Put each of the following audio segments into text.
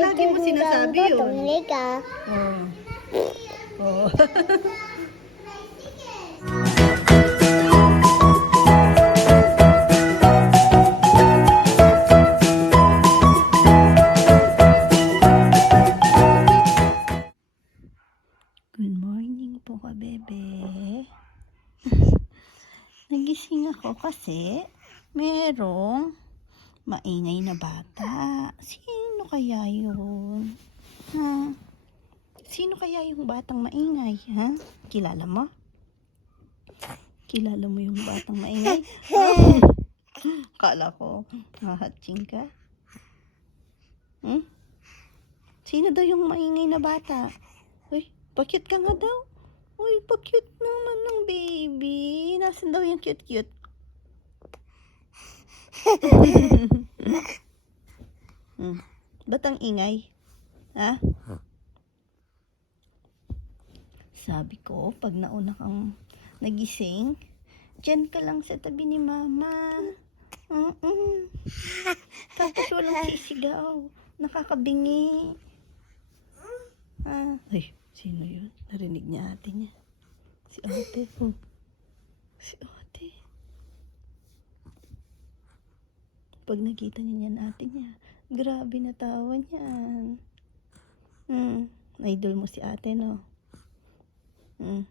Lagi mo sinasabi yun. Tungli ka. Oh. Oh. Good morning po ka, bebe. Nagising ako kasi merong maingay na bata. Sino kaya yun? Ha? Sino kaya yung batang maingay, ha? Kilala mo? Kilala mo yung batang maingay? Kala ko, mahatching ka. Hmm? Sino daw yung maingay na bata? Uy, pa-cute ka nga daw. Uy, pa-cute naman ng baby. Nasaan daw yung cute-cute? hmm. Ba't ang ingay? Ha? Sabi ko, pag nauna kang nagising, dyan ka lang sa tabi ni mama. Mm-mm. Tapos walang sisigaw. Nakakabingi. Ah. Ay, sino yun? Narinig niya ate niya. Si ate. Oh. Si ate. Pag nakita niya yan ate niya, grabe na tawa niyan. Hmm. Idol mo si ate, no? Hmm.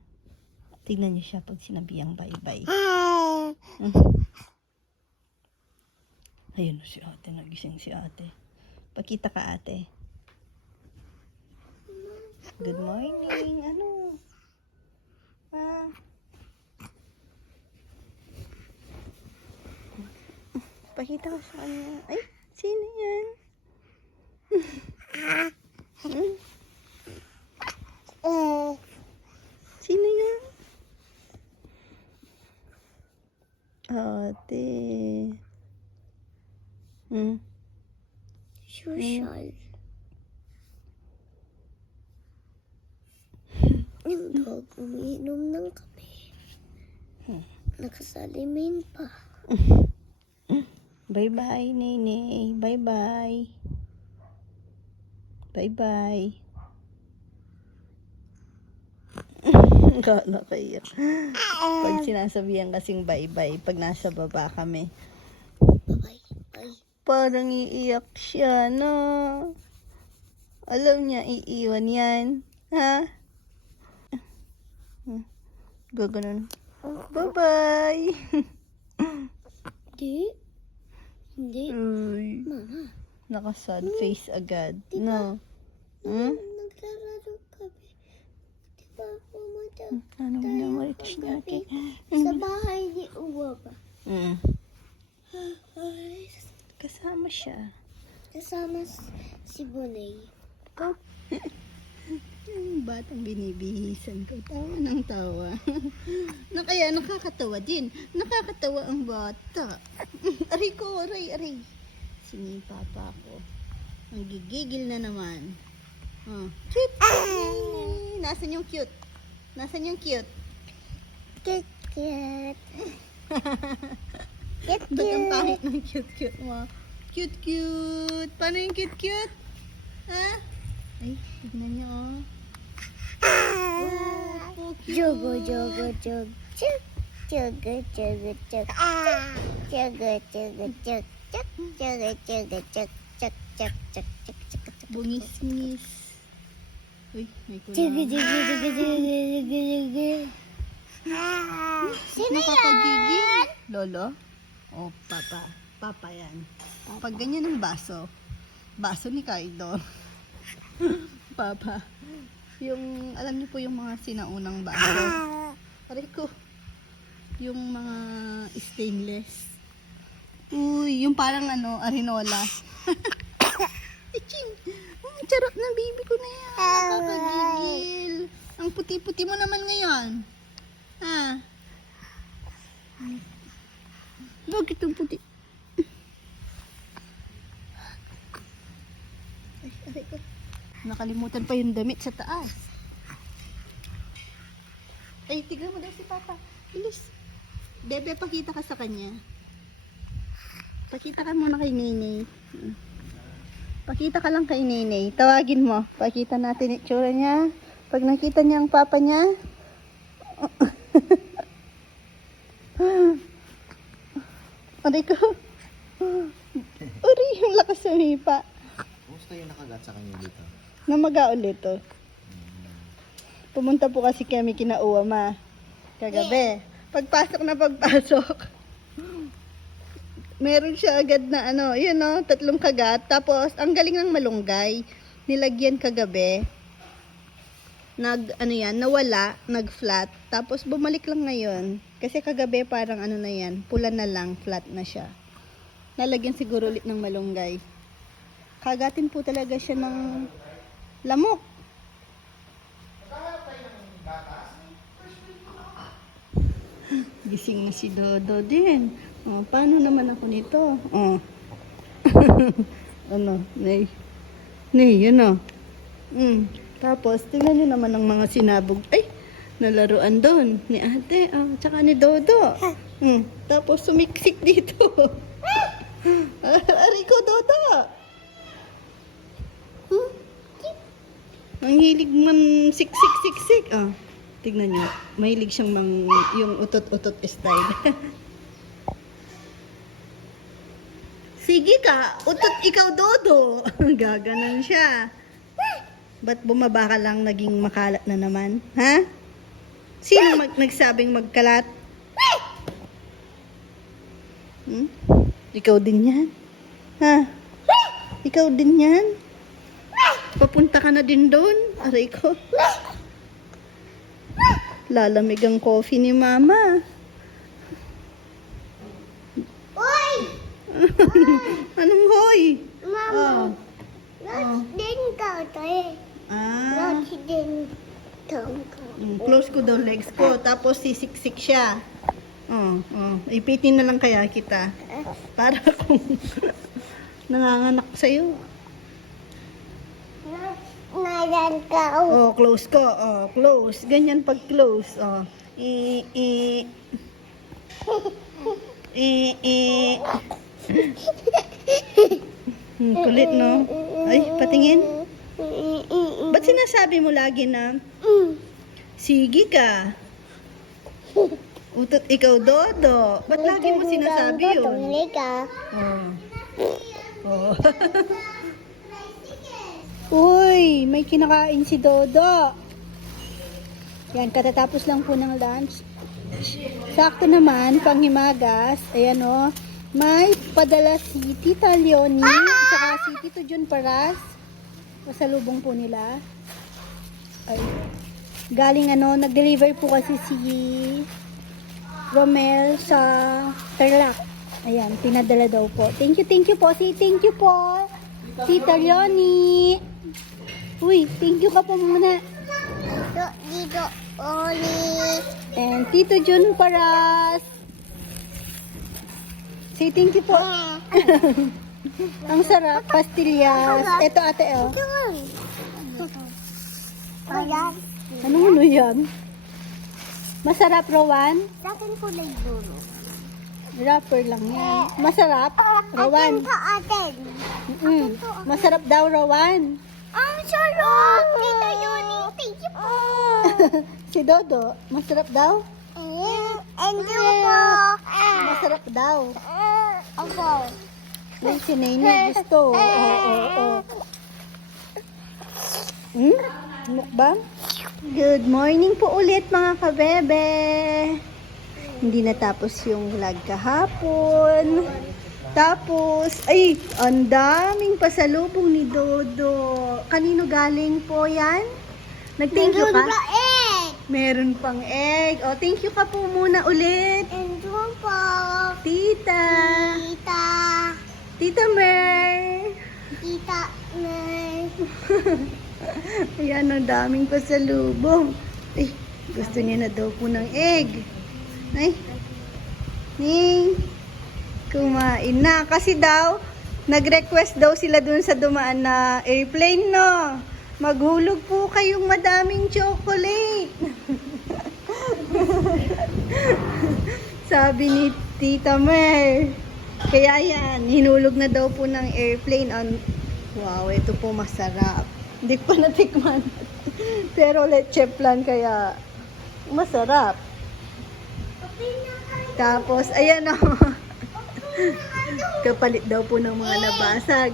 Tignan niyo siya pag sinabihang bye-bye. Hmm. Ayun si ate, nagising si ate. Pakita ka ate. Good morning. Ano? Ah. Pakita ka sa kanya. Ay, sino yan? Hmm? Sino yan? Ate. Hmm? Social. Yung dog umiinom ng kape. Hmm. Nakasalimin pa. Bye-bye, Nene. Bye-bye. Bye-bye. Kala kayo. Pag sinasabihan kasing bye-bye, pag nasa baba kami, Bye. Bye. parang iiyak siya, no? Alam niya, iiwan yan. Ha? Gaganon. Bye-bye. Di? Hindi. Uy. Mama. Naka-sad face agad. No? Hmm? Naglalaro kami. Di ba, mama, daw? Ano mo na marich natin? Sa bahay ni Uwa ba? Mm. Kasama siya. kasama si Bunay. Yung batang binibihisan ko. Tawa ng tawa. na kaya nakakatawa din. Nakakatawa ang bata. aray ko, aray, aray. Sini papa ko. Ang gigigil na naman. Oh. Cute! Ay, yung cute? Nasaan yung cute? Kit, kit. Kit, Ba't ang pangit ng cute-cute mo? Cute-cute! Paano yung cute-cute? Ha? Ay, tignan niyo oh. Jogo, jogo, jog, jog. Jogo, jogo, jog. Jogo, jogo, jog, jog. Jogo, jogo, jog, jog, jog, jog, jog, jog, jog. Bungis-ngis. Uy, may Jogo, kulang. jogo, jogo, jogo, jogo, jogo. Sino Nakakagigil. Lolo? O, papa. Papa yan. Pag ganyan ang baso, baso ni Kaido. papa. Yung, alam niyo po yung mga sinaunang baso. Aray ko. Yung mga stainless. Uy, yung parang ano, arinola. Iching! Ang charot ng baby ko na yan. Nakakagigil. Ang puti-puti mo naman ngayon. Ha? Bakit ang puti? Ay, aray ko. Nakalimutan pa yung damit sa taas. Ay, tignan mo daw si Papa. Bilis. Bebe, pakita ka sa kanya. Pakita ka muna kay Nene. Pakita ka lang kay Nene. Tawagin mo. Pakita natin itsura niya. Pag nakita niya ang papa niya. Aray ko. Aray, yung lakas sumipa. Kumusta yung nakagat sa kanya dito? Namaga ulit to. Pumunta po kasi kami kina Uwama. Kagabi. Pagpasok na pagpasok. Meron siya agad na ano, yun no, tatlong kagat. Tapos, ang galing ng malunggay. Nilagyan kagabi. Nag, ano yan, nawala, nag-flat. Tapos, bumalik lang ngayon. Kasi kagabi parang ano na yan, pula na lang, flat na siya. Nalagyan siguro ulit ng malunggay. Kagatin po talaga siya ng lamok. Gising na si Dodo din. Oh, paano naman ako nito? Oh. ano, Nay? Nay, oh. Mm. Tapos, tingnan nyo naman ang mga sinabog. Ay, nalaruan doon ni ate, oh, tsaka ni Dodo. Mm. Tapos, sumiksik dito. Ari ko, Dodo. Ang hilig man siksik siksik. Ah, tignan niyo. Mahilig siyang mang yung utot-utot style. Sige ka, utot ikaw dodo. Gaganan siya. Ba't bumaba ka lang naging makalat na naman? Ha? Sino mag nagsabing magkalat? Hmm? Ikaw din yan? Ha? Ikaw din yan? Papunta ka na din doon. Aray ko. Lalamig ang coffee ni mama. Uy! Anong hoy? Mama, Oh. not din ka tayo. Ah. Not din ka. Mm, close ko daw legs ko. Tapos sisiksik siya. Oh, oh. Ipitin na lang kaya kita. Para kung nanganganak sa'yo. Nayan ka. Oh, close ko. Oh, close. Ganyan pag close. Oh. I, i, i, i. Hmm, kulit, no? Ay, patingin. Ba't sinasabi mo lagi na, sige ka? Utot ikaw, Dodo. Ba't lagi mo sinasabi yun? Ka. Oh. Oh. Uy, may kinakain si Dodo. Yan, katatapos lang po ng lunch. Sakto naman, panghimagas. Ayan o. May padala si Tita Leonie, saka si Tito Jun Paras. Pasalubong po nila. Ay. Galing ano, nag-deliver po kasi si Romel sa Tarlac. Ayan, pinadala daw po. Thank you, thank you po. Say thank you po. Tita Leonie. Uy, thank you ka po muna. Dito, dito, oli. And Tito Jun Paras. Say thank you po. Ang sarap, pastillas. Ito ate oh. Anong ano yan? Masarap, Rowan? Dakin ko na dulo. Rapper lang yan. Masarap, Rowan. Atin ka atin. Mm-mm. Masarap daw, Rowan. Ang sarap! Tita Yuni, thank you po. si Dodo, masarap daw? And you po. Masarap daw. Ako. Ay, si Nene gusto. Oo, oo, oo. Hmm? Mukbang? Good morning po ulit mga kabebe. Hindi natapos yung vlog kahapon. Tapos, ay, ang daming pasalubong ni Dodo. Kanino galing po yan? Nag-thank you ka? egg. Meron pang egg. O, thank you ka po muna ulit. And you po. Tita. Tita. Tita Mer. Tita. Nay. Ayan, ang daming pasalubong. Ay, gusto niya na daw po ng egg. Ay, Ning, kumain na. Kasi daw, nag-request daw sila dun sa dumaan na airplane, no? Maghulog po kayong madaming chocolate. Sabi ni Tita Mer. Kaya yan, hinulog na daw po ng airplane on Wow, ito po masarap. Hindi pa natikman. Pero leche plan kaya masarap. Tapos, ayan o. Kapalit daw po ng mga nabasag.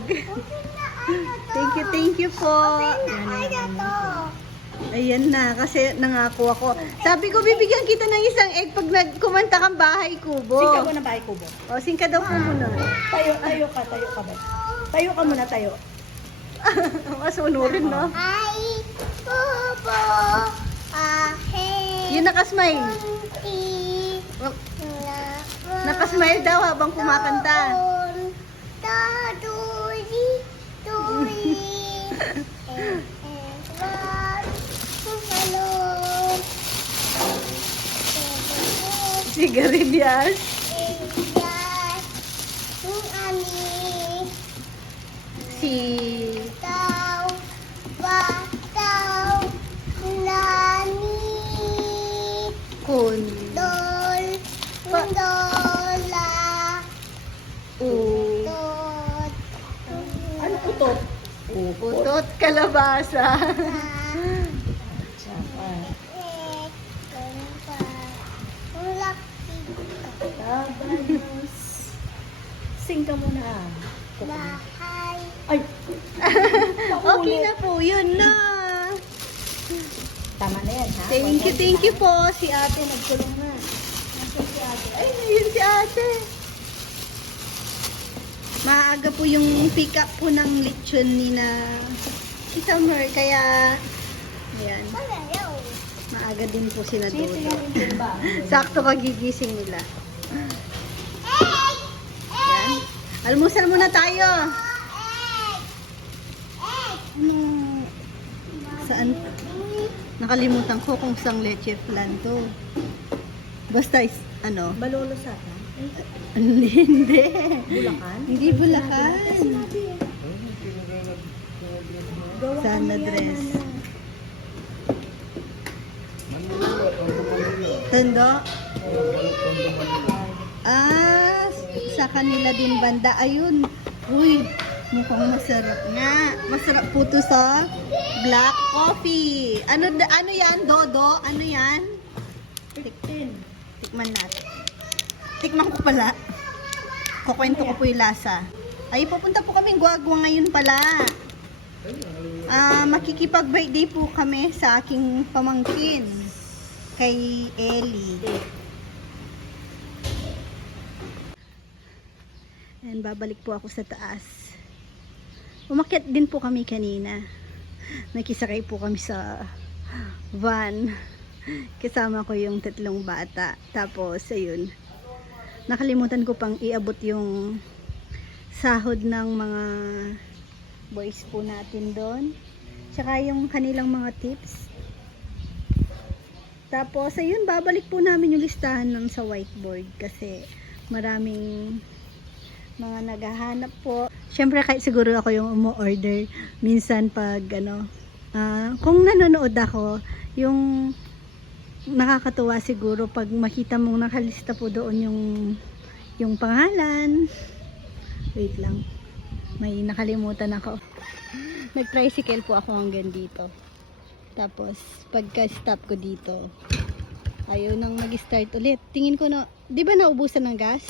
thank you, thank you po. To. Ayan na, kasi nangako ako. Sabi ko, bibigyan kita ng isang egg pag nagkumanta kang bahay kubo. Singka mo na bahay kubo. O, singka daw po muna. Tayo, tayo ka, tayo ka ba? Tayo ka muna, tayo. Masunurin, no? Ay, bubo. Ahe. Nakasmile. Nakasmile daw habang kumakanta. Daduli, duli. Eh, To? Utot kalabasa. Tsaka. Labanos. Singka muna. Bahay. Ay! okay na po, yun na. Tama na yan, ha? Thank you, thank you po. Si ate nagkulong na. Nasaan si ate? Ay, yun si ate. Maaga po yung pick up po ng lechon ni na si Summer. Kaya, ayan, maaga din po sila doon. Sakto kagigising nila. Ayan. Almusal muna tayo. Ano? Saan? Nakalimutan ko kung saan leche flan to. Basta is, ano? Balolo sa akin. Hindi. Bulacan? Hindi Bulacan. Sana dress. Tondo? Ah, sa kanila din banda. Ayun. Uy, mukhang masarap nga. Masarap po to sa black coffee. Ano ano yan, Dodo? Ano yan? Tikman natin. Tikman ko pala. Kukwento ko po yung lasa. Ay, pupunta po kami Guagua ngayon pala. Ah, makikipag-birthday po kami sa aking pamangkin. Kay Ellie. And babalik po ako sa taas. Umakyat din po kami kanina. Nakisakay po kami sa van. Kasama ko yung tatlong bata. Tapos, ayun. Nakalimutan ko pang iabot yung sahod ng mga boys po natin doon. Tsaka yung kanilang mga tips. Tapos, ayun, babalik po namin yung listahan ng sa whiteboard kasi maraming mga naghahanap po. Siyempre, kahit siguro ako yung umu-order. Minsan pag, ano, ah, kung nanonood ako, yung nakakatuwa siguro pag makita mong nakalista po doon yung yung pangalan. Wait lang. May nakalimutan ako. Nag-tricycle po ako hanggang dito. Tapos, pagka-stop ko dito, ayaw nang mag-start ulit. Tingin ko na, di ba naubusan ng gas?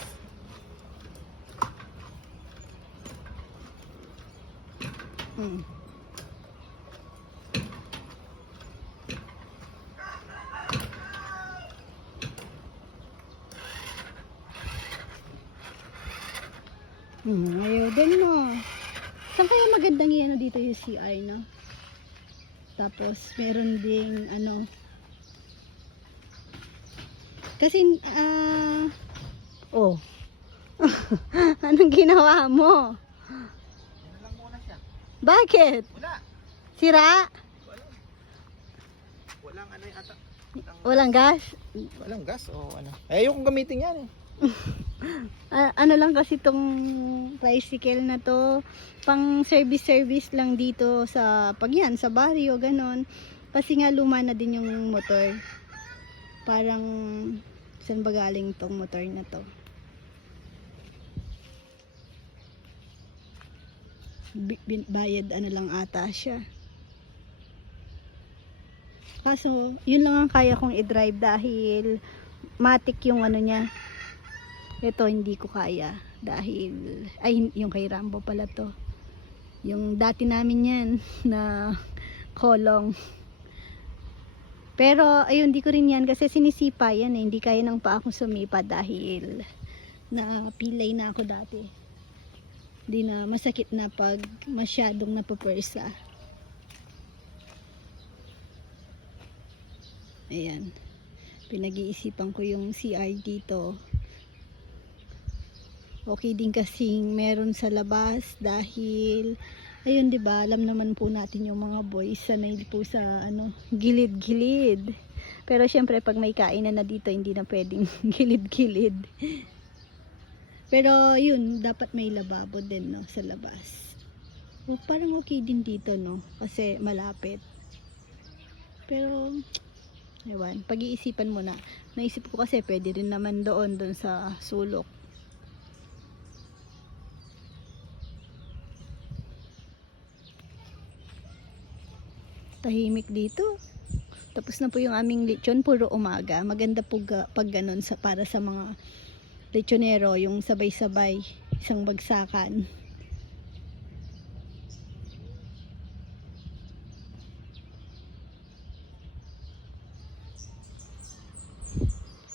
Hmm. Hmm, ayaw din mo. Saan kaya magandang yan dito yung CR, no? Tapos, meron ding, ano, kasi, ah, oh. Anong ginawa mo? Bakit? Wala. Sira? Walang ano yung ata. Walang gas? Walang gas o ano. Eh, ayokong gamitin yan eh. Ah, ano lang kasi tong tricycle na to pang service service lang dito sa pag yan sa barrio ganon kasi nga luma na din yung motor parang saan ba galing tong motor na to bayad ano lang ata siya. Kaso, yun lang ang kaya kong i-drive dahil matik yung ano niya. Ito hindi ko kaya dahil ay yung kay Rambo pala to. Yung dati namin yan na kolong. Pero ayun, di ko rin yan kasi sinisipa yan eh. Hindi kaya ng pa ako sumipa dahil na pilay na ako dati. Hindi na masakit na pag masyadong napapersa. Ayan. Pinag-iisipan ko yung CR dito. Okay din kasing meron sa labas dahil ayun 'di ba alam naman po natin yung mga boys sanay po sa ano gilid-gilid. Pero syempre pag may kainan na dito hindi na pwedeng gilid-gilid. Pero yun, dapat may lababo din no sa labas. O, parang okay din dito no kasi malapit. Pero ewan, pag-iisipan mo na. Naisip ko kasi pwede rin naman doon doon sa sulok. Tahimik dito. Tapos na po yung aming lechon, puro umaga. Maganda po pag ganun sa, para sa mga lechonero, yung sabay-sabay, isang bagsakan.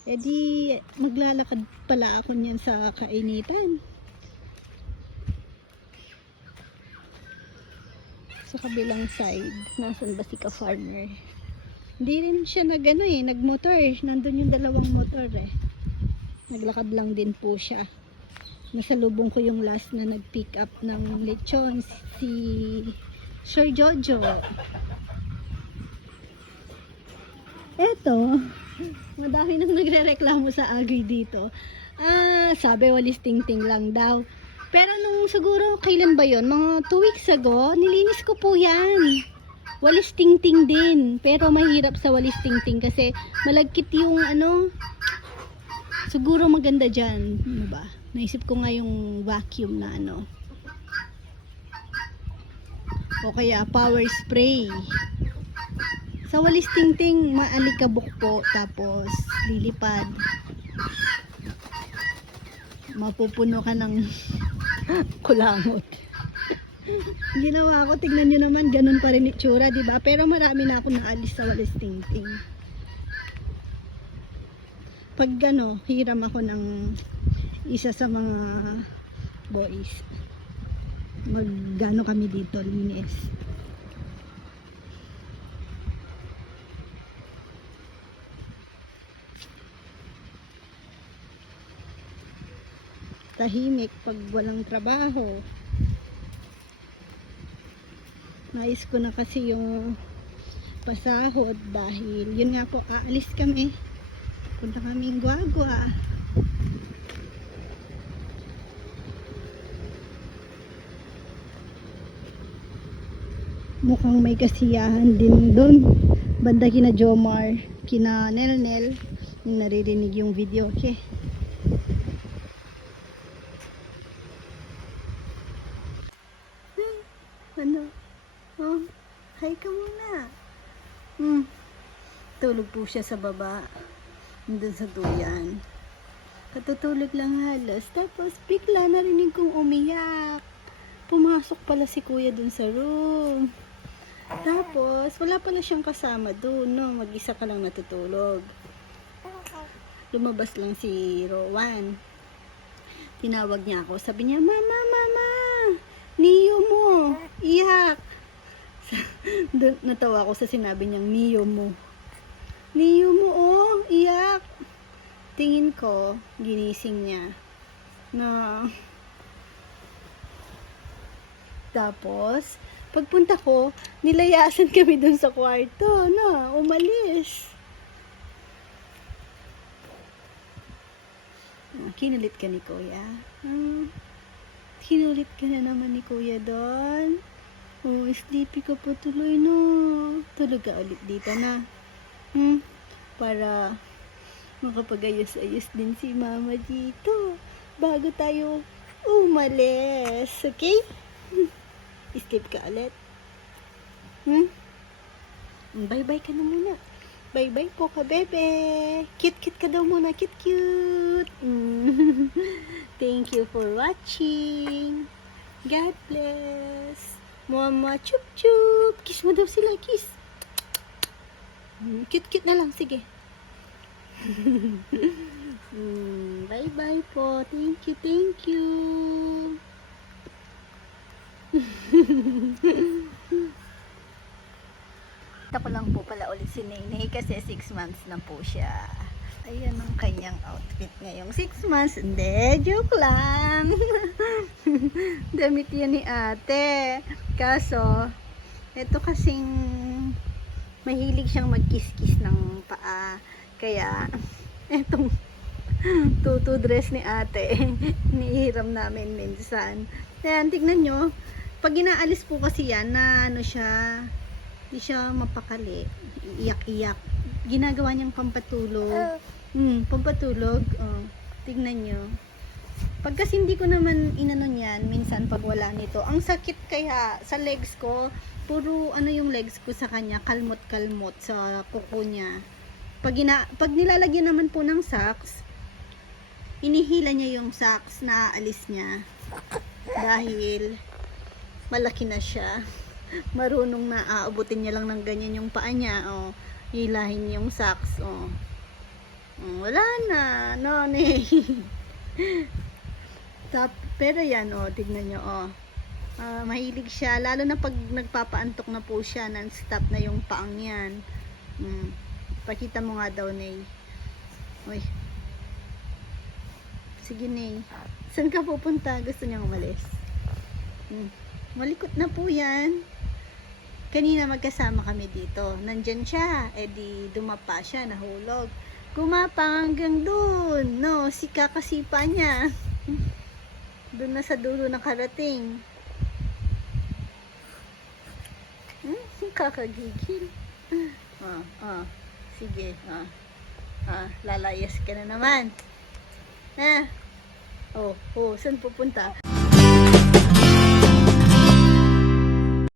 E di, maglalakad pala ako niyan sa kainitan. Sa kabilang side, nasan ba si ka-farmer? Hindi rin siya nag ano eh, nagmotor. Nandun yung dalawang motor eh. Naglakad lang din po siya. Nasalubong ko yung last na nag-pick up ng lechon, si Sir Jojo. Eto, madami nang nagre-reklamo sa agri dito. Ah, sabi walis ting-ting lang daw. Pero nung siguro, kailan ba yon Mga 2 weeks ago, nilinis ko po yan. Walis ting-ting din. Pero mahirap sa walis ting-ting kasi malagkit yung ano, siguro maganda dyan. Ano ba? Naisip ko nga yung vacuum na ano. O kaya power spray. Sa walis ting-ting, maalikabok po. Tapos, lilipad. Mapupuno ka ng kulangot. Ginawa ko, tignan nyo naman, ganun pa rin itsura, ba? Pero marami na ako naalis sa walis ting-ting. Pag gano, hiram ako ng isa sa mga boys. Maggano kami dito, linis. Tahimik pag walang trabaho. Nais ko na kasi yung pasahod dahil yun nga po, aalis kami. Punta kaming Guagua. Mukhang may kasiyahan din doon. Banda kina Jomar, kina Nelnel, yung naririnig yung video. Okay. Ano? Oh, hi ka muna. Hmm. Tulog po siya sa baba. Nandun sa duyan. Katutulog lang halos. Tapos bigla narinig kong umiyak. Pumasok pala si kuya dun sa room. Tapos, wala pala siyang kasama doon, no? Mag-isa ka lang natutulog. Lumabas lang si Rowan. Tinawag niya ako. Sabi niya, Mama, Mama! Niyo mo! Iyak! Doon natawa ako sa sinabi niyang Niyo mo. Niyo mo, oh! Iyak! Tingin ko, ginising niya. Na... Tapos, pagpunta ko, nilayasan kami dun sa kwarto, na, umalis. Ah, Kinulit ka ni Kuya. Hmm. Kinulit ka na naman ni Kuya doon. Oh, sleepy ka po tuloy, no. Tulog ka ulit dito na. Hmm. Para makapag-ayos-ayos din si Mama dito. Bago tayo umalis. Okay? Sleep ka ulit. Hmm? Bye-bye ka na muna. Bye-bye po ka, bebe. Cute-cute ka daw muna. Cute-cute. Thank you for watching. God bless. Mama, chup-chup. Kiss mo daw sila, kiss. Mm, Cute-cute na lang, sige. Mm, Bye-bye po. Thank you, thank you. Ko lang po pala ulit si Nene kasi 6 months na po siya. Ayan ang kanyang outfit ngayong 6 months. Hindi, joke lang. Damit yan ni ate. Kaso, ito kasing mahilig siyang magkiss-kiss ng paa. Kaya, etong tutu dress ni ate, inihiram namin minsan. Ayan, tignan nyo. Pag inaalis po kasi yan, na ano siya, di siya mapakali. Iyak-iyak. Ginagawa niyang pampatulog. Hmm, pampatulog. Oh, tignan nyo. Pag kasi hindi ko naman inano niyan, minsan pag wala nito, ang sakit kaya sa legs ko, puro ano yung legs ko sa kanya, kalmot-kalmot sa kuko niya. Pag, ina, pag nilalagyan naman po ng socks, inihila niya yung socks na aalis niya. Dahil malaki na siya. Marunong na aabutin niya lang ng ganyan yung paa niya. Oh, hilahin yung socks. Oh. Oh, wala na. No, ne. Tap, pero yan, oh, tignan nyo, oh. Ah, mahilig siya, lalo na pag nagpapaantok na po siya, non-stop na yung paang yan. Mm. Pakita mo nga daw, Nay. Uy. Sige, Nay. Saan ka pupunta? Gusto niyang umalis. Mm. Malikot na po yan. Kanina magkasama kami dito. Nandyan siya. Eh di dumapa siya, nahulog. Gumapa hanggang dun. No, si kakasipa niya. Doon na sa dulo nakarating. Hmm, kakagigil. Ah, ah. Sige, ah. Ah, lalayas ka na naman. Ah. Oh, oh, saan pupunta?